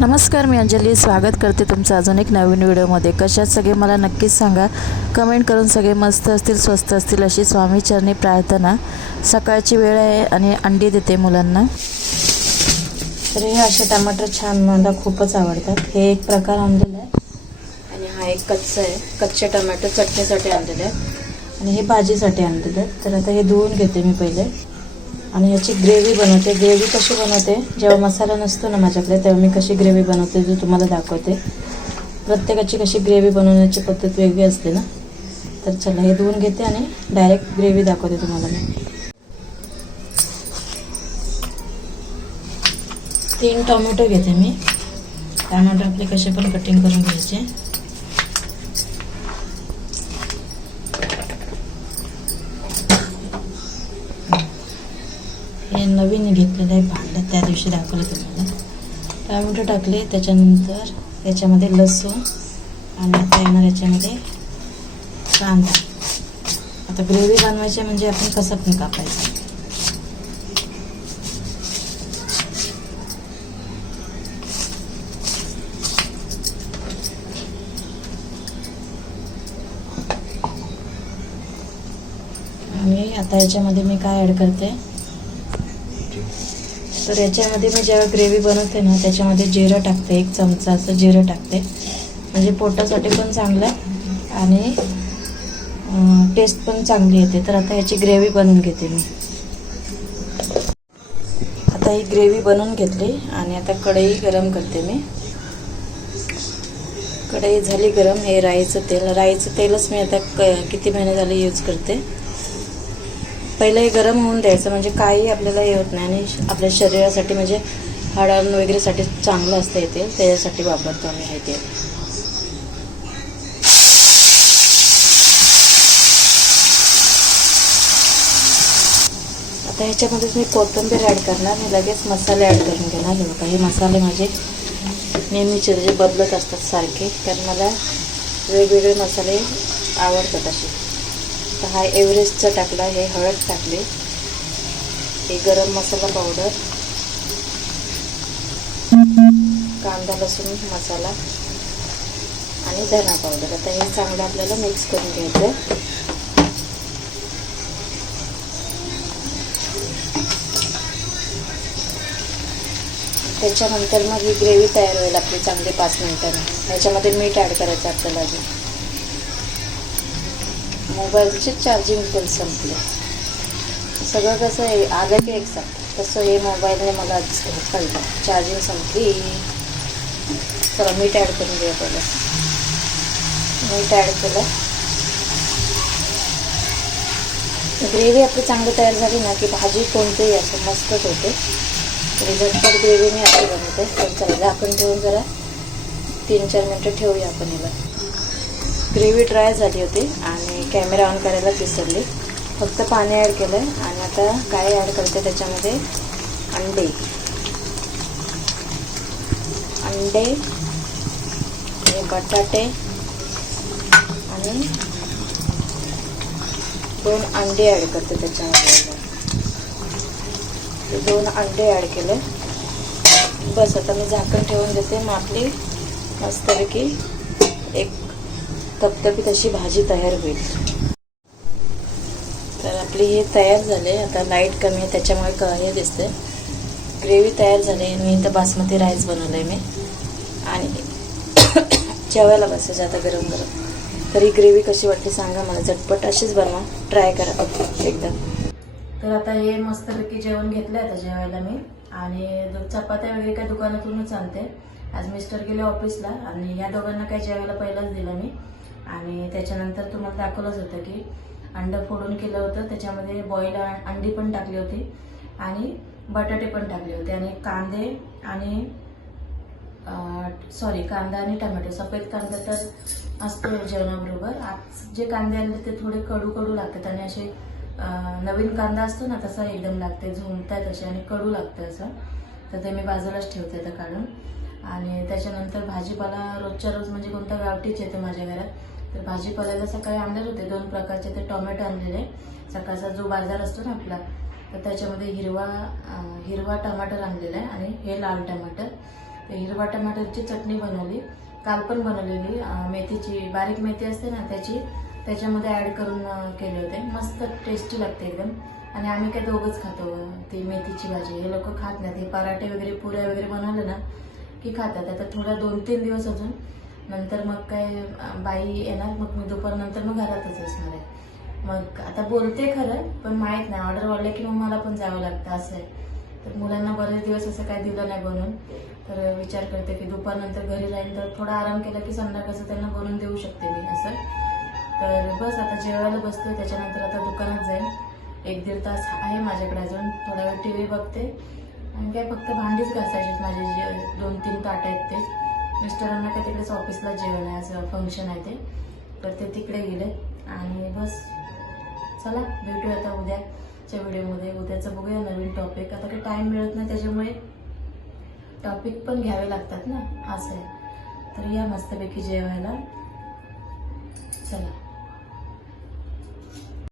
नमस्कार मी अंजली. स्वागत करते तुमचं अजून एक नवीन व्हिडिओमध्ये. कशात सगळे मला नक्कीच सांगा. कमेंट करून सगळे मस्त असतील स्वस्त असतील अशी स्वामीचरणी प्रार्थना. सकाळची वेळ आहे आणि अंडी देते मुलांना. तर हे असे टमाटर छान मला खूपच आवडतात. हे एक प्रकार आणलेला आहे. आणि हा एक कच्चा आहे. कच्चे टमॅटो चटणीसाठी आणलेले आहे. आणि हे भाजीसाठी आणलेले आहे. तर आता हे धुवून घेते मी पहिले. आणि ह्याची ग्रेव्ही बनवते. ग्रेव्ही कशी बनवते? जेव्हा मसाला नसतो ना माझ्याकडे तेव्हा मी कशी ग्रेव्ही बनवते ते तुम्हाला दाखवते. प्रत्येकाची कशी ग्रेव्ही बनवण्याची पद्धत वेगळी असते ना? तर चला हे धुवून घेते आणि डायरेक्ट ग्रेव्ही दाखवते तुम्हाला मी. तीन टोमॅटो घेते मी. टोमॅटो आपले कसे पण कटिंग करून घ्यायचे. हे नवीन घेतलेलं आहे भांडं त्या दिवशी दाखवलं तुम्हाला. टोमॅटो टाकले त्याच्यानंतर याच्यामध्ये लसूण आणि आता येणार याच्यामध्ये कांदा. आता ग्रेव्ही बनवायची म्हणजे आपण कसं पण कापायचं. आणि आता याच्यामध्ये मी काय ॲड करते? तर याच्यामध्ये मी जेव्हा ग्रेव्ही बनवते ना त्याच्यामध्ये जिरं टाकते एक चमचा असं जिरं टाकते. म्हणजे पोटासाठी पण चांगलं आहे आणि टेस्ट पण चांगली येते. तर आता याची ग्रेव्ही बनवून घेते मी. आता ही ग्रेव्ही बनवून घेतली आणि आता कढई गरम करते मी. कढई झाली गरम हे राईचं तेल. राईचं तेलच मी आता क किती महिने झाले यूज करते. पहिलं हे गरम होऊन द्यायचं म्हणजे काही आपल्याला हे होत नाही आणि आपल्या शरीरासाठी म्हणजे हाडां वगैरेसाठी चांगलं असतं येते त्याच्यासाठी वापरतो आम्ही हे तेल आता ह्याच्यामध्येच मी कोथिंबीर ॲड करणार मी लगेच मसाले ॲड करून घेणार हे बघा. हे मसाले माझे नेहमीचे जे बदलत असतात सारखे. कारण मला वेगवेगळे मसाले आवडतात असे. तर हा एव्हरेस्टचा टाकला हे हळद टाकले. हे गरम मसाला पावडर कांदा लसूण मसाला आणि धना पावडर आता हे चांगलं आपल्याला मिक्स करून घ्यायचं त्याच्यानंतर मग ही ग्रेव्ही तयार होईल आपली चांगली पाच मिनिटांनी. ह्याच्यामध्ये मीठ ॲड करायचं आपल्याला अजून. मोबाईलचे चार्जिंग पण संपले. सगळं कसं आहे आलं की एक साथ तसं हे मोबाईलने मला कळलं चार्जिंग संपली. चला मीठ ॲड करून घ्या पहिलं मीठ ॲड केलं. ग्रेव्ही आपली चांगली तयार झाली ना की भाजी कोणतीही असं मस्तच होते. झटपट ग्रेव्हीने आपली बनवते. तर चला झाकण ठेवून जरा तीन चार मिनटं ठेवूया आपण याला. ग्रेव्ही ड्राय झाली होती आणि कॅमेरा ऑन करायला विसरली. फक्त पाणी ॲड केलं आहे आणि आता काय ॲड करते त्याच्यामध्ये? अंडे. अंडे आणि बटाटे आणि दोन अंडे ॲड करते त्याच्यामध्ये. दोन अंडे ॲड केले. बस आता मी झाकण ठेवून देते. मग आपली मस्तपैकी एक तपतपीत अशी भाजी तयार होईल. तर आपली हे तयार झाले. आता लाइट कमी आहे त्याच्यामुळे क हे दिसते ग्रेव्ही तयार झाली मी इथं बासमती राईस बनवलं आहे मी. आणि जेवायला बसायचं आता गरम गरम. तरी ग्रेव्ही कशी वाटते सांगा मला. झटपट अशीच बनवा. ट्राय करा. एकदा. तर आता हे मस्तपैकी जेवण घेतलं आता जेवायला मी. आणि चपात्या वगैरे काय दुकानातूनच आणते. आज मिस्टर गेले ऑफिसला आणि या दोघांना काय जेवायला पहिलाच दिलं मी. आणि त्याच्यानंतर तुम्हाला दाखवलंच होतं की अंडं फोडून केलं होतं त्याच्यामध्ये बॉईल अंडी पण टाकली होती आणि बटाटे पण टाकले होते आणि कांदे आणि सॉरी कांदा आणि टमॅटो. सफेद कांदा तर असतो जेवणाबरोबर. आज जे कांदे आणले ते थोडे कडू कडू लागतात आणि असे नवीन कांदा असतो ना तसा एकदम लागते झुमतात असे आणि कडू लागतं असं. तर ते मी बाजूलाच ठेवते तर काढून. आणि त्याच्यानंतर भाजीपाला रोजच्या रोज म्हणजे कोणता गावठीच येते माझ्या घरात. तर भाजीपाल्याला सकाळी आणलेले होते दोन प्रकारचे ते टोमॅटो आणलेले. सकाळचा जो बाजार असतो ना आपला तर त्याच्यामध्ये हिरवा हिरवा टमाटर आणलेला आहे आणि हे लाल टमाटर. तर हिरवा टमाटरची चटणी बनवली काल पण बनवलेली मेथीची बारीक मेथी असते ना त्याची त्याच्यामध्ये ॲड करून केले होते. मस्त टेस्टी लागते एकदम. आणि आम्ही काय दोघंच खातो ती मेथीची भाजी. हे लोक खात नाही ते पराठे वगैरे पुऱ्या वगैरे बनवले ना की खातात. आता थोडा दोन तीन दिवस अजून नंतर मग काय बाई येणार मग मी दुपारनंतर मग घरातच असणार आहे. मग आता बोलते खरं पण माहीत नाही ऑर्डर वाढलं की मग मला पण जावं लागतं असं आहे. तर मुलांना बरेच दिवस असं काय दिलं नाही बनवून. तर विचार करते की दुपारनंतर घरी राहील तर थोडा आराम केला की संध्याकाळचं त्यांना बनवून देऊ शकते मी असं. तर बस आता जेवायला बसते त्याच्यानंतर आता दुकानात जाईन. एक दीड तास आहे माझ्याकडे अजून थोडा वेळ टी व्ही बघते. आणि काय फक्त भांडीच घासायची माझे जे दोन तीन ताट आहेत तेच. मिस्टरांना काय तिकडेच ऑफिसला जेवण आहे असं फंक्शन आहे ते. तर ते तिकडे गेले. आणि बस चला भेटूया आता उद्याच्या व्हिडिओमध्ये उद्याचं बघूया नवीन टॉपिक आता काही टाईम मिळत नाही त्याच्यामुळे टॉपिक पण घ्यावे लागतात ना असं आहे. तर या मस्तपैकी जेवायला. चला.